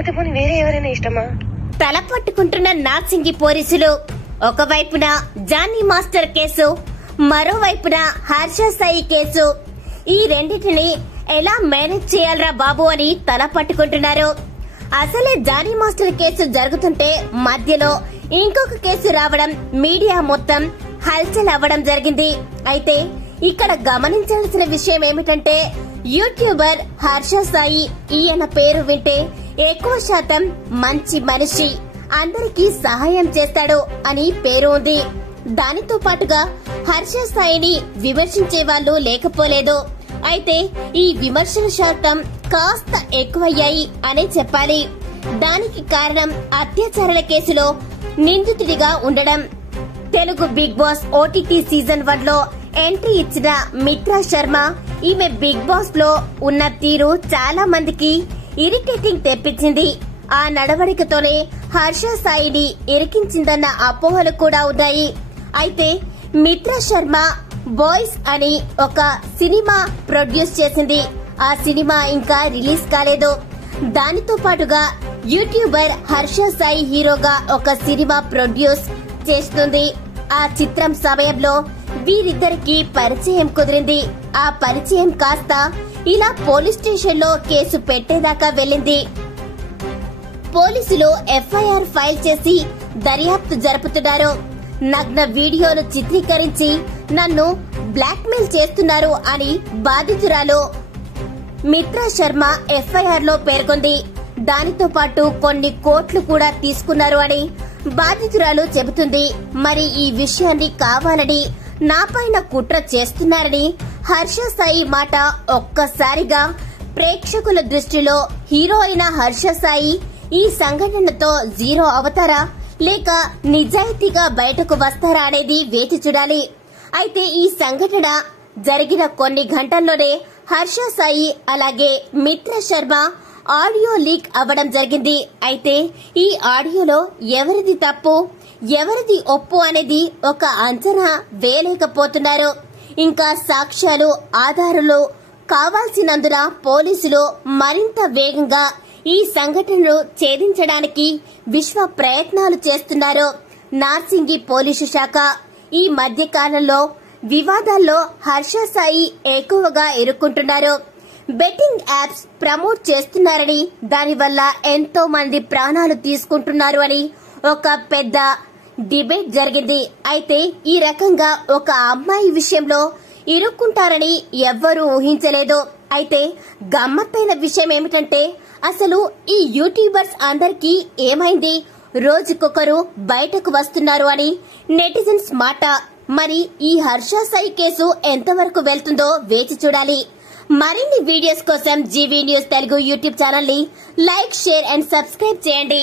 లేకపోతే పోనీ వేరే ఎవరైనా ఇష్టమా? తల పట్టుకుంటున్న నార్సింగి పోలీసులు ఒకవైపున జానీ మాస్టర్ కేసు, మరోవైపున హర్ష సాయి కేసు. ఈ రెండింటిని ఎలా మేనేజ్ చేయాలరా బాబు అని తల పట్టుకుంటున్నారు. అసలే జానీ మాస్టర్ కేసు జరుగుతుంటే మధ్యలో ఇంకొక కేసు రావడం మీడియా మొత్తం హల్చల్ అవ్వడం జరిగింది. అయితే ఇక్కడ గమనించాల్సిన విషయం ఏమిటంటే యూట్యూబర్ హర్ష సాయి, ఈయన పేరు వింటే ఎక్కువ శాతం మంచి మనిషి, అందరికీ సహాయం చేస్తాడు అని పేరు ఉంది. దానితో పాటుగా హర్ష సాయిని విమర్శించే వాళ్ళు లేకపోలేదు. అయితే ఈ విమర్శల శాతం కాస్త ఎక్కువయ్యాయి అనే చెప్పాలి. దానికి కారణం అత్యాచారాల కేసులో నిందితుడిగా ఉండడం. Telugu Bigg Boss OTT season 1 లో ఎంట్రీ ఇచ్చిన మిత్రా శర్మ, ఈమె బిగ్ బాస్ లో ఉన్న తీరు చాలా మందికి ఇరిటేటింగ్ తెప్పించింది. ఆ నడవడికతోనే హర్ష సాయిని ఇరికించిందన్న అపోహలు కూడా ఉన్నాయి. అయితే మిత్రా శర్మ బాయ్స్ అని ఒక సినిమా ప్రొడ్యూస్ చేసింది. ఆ సినిమా ఇంకా రిలీజ్ కాలేదు. దానితో పాటుగా యూట్యూబర్ హర్ష సాయి హీరోగా ఒక సినిమా ప్రొడ్యూస్ చేస్తుంది. ఆ చిత్రం సమయంలో వీరిద్దరికి పరిచయం కుదిరింది. ఆ పరిచయం కాస్త ఇలా పోలీస్ స్టేషన్ లో కేసు పెట్టేదాకా వెళ్ళింది. పోలీసులు ఎఫ్ఐఆర్ ఫైల్ చేసి దర్యాప్తు జరుపుతున్నారు. నగ్న వీడియోను చిత్రీకరించి నన్ను బ్లాక్మెయిల్ చేస్తున్నారు అని బాధితురాలు మిత్రా శర్మ ఎఫ్ఐఆర్ లో పేర్కొంది. దానితో పాటు కొన్ని కోట్లు కూడా తీసుకున్నారు అని బాధితురాలు చెబుతుంది. మరి ఈ విషయాన్ని కావాలని నాపైన కుట్ర చేస్తున్నారని హర్ష సాయి మాట ఒక్కసారిగా ప్రేక్షకుల దృష్టిలో హీరో అయిన హర్ష సాయి ఈ సంఘటనతో జీరో అవతారా లేక నిజాయితీగా బయటకు వస్తారా అనేది వేచి చూడాలి. అయితే ఈ సంఘటన జరిగిన కొన్ని గంటల్లోనే హర్ష సాయి అలాగే మిత్ర శర్మ ఆడియో లీక్ అవ్వడం జరిగింది. అయితే ఈ ఆడియోలో ఎవరిది తప్పు ఎవరిది ఒప్పు అనేది ఒక అంచనా వేయలేకపోతున్నారు. ఇంకా సాక్ష్యాలు ఆధారాలు కావాల్సినందున పోలీసులు మరింత వేగంగా ఈ సంఘటనను ఛేదించడానికి విశ్వ ప్రయత్నాలు చేస్తున్నారు. నార్సింగి పోలీసు శాఖ ఈ మధ్య కాలంలో వివాదాల్లో హర్ష సాయి ఎక్కువగా ఇరుక్కుంటున్నారు. బెట్టింగ్ యాప్స్ ప్రమోట్ చేస్తున్నారని, దానివల్ల ఎంతో మంది ప్రాణాలు తీసుకుంటున్నారు అని ఒక పెద్ద డిబేట్ జరిగింది. అయితే ఈ రకంగా ఒక అమ్మాయి విషయంలో ఇరుక్కుంటారని ఎవ్వరూ ఊహించలేదు. అయితే గమ్మత్తైన విషయం ఏమిటంటే అసలు ఈ యూట్యూబర్స్ అందరికీ ఏమైంది, రోజుకొకరు బయటకు వస్తున్నారు అని నెటిజన్స్ మాట. మరి ఈ హర్ష సాయి కేసు ఎంతవరకు వెళ్తుందో వేచి చూడాలి. మరిన్ని వీడియోస్ కోసం GV news Telugu YouTube channel ని లైక్, షేర్ అండ్ సబ్స్క్రైబ్ చేయండి.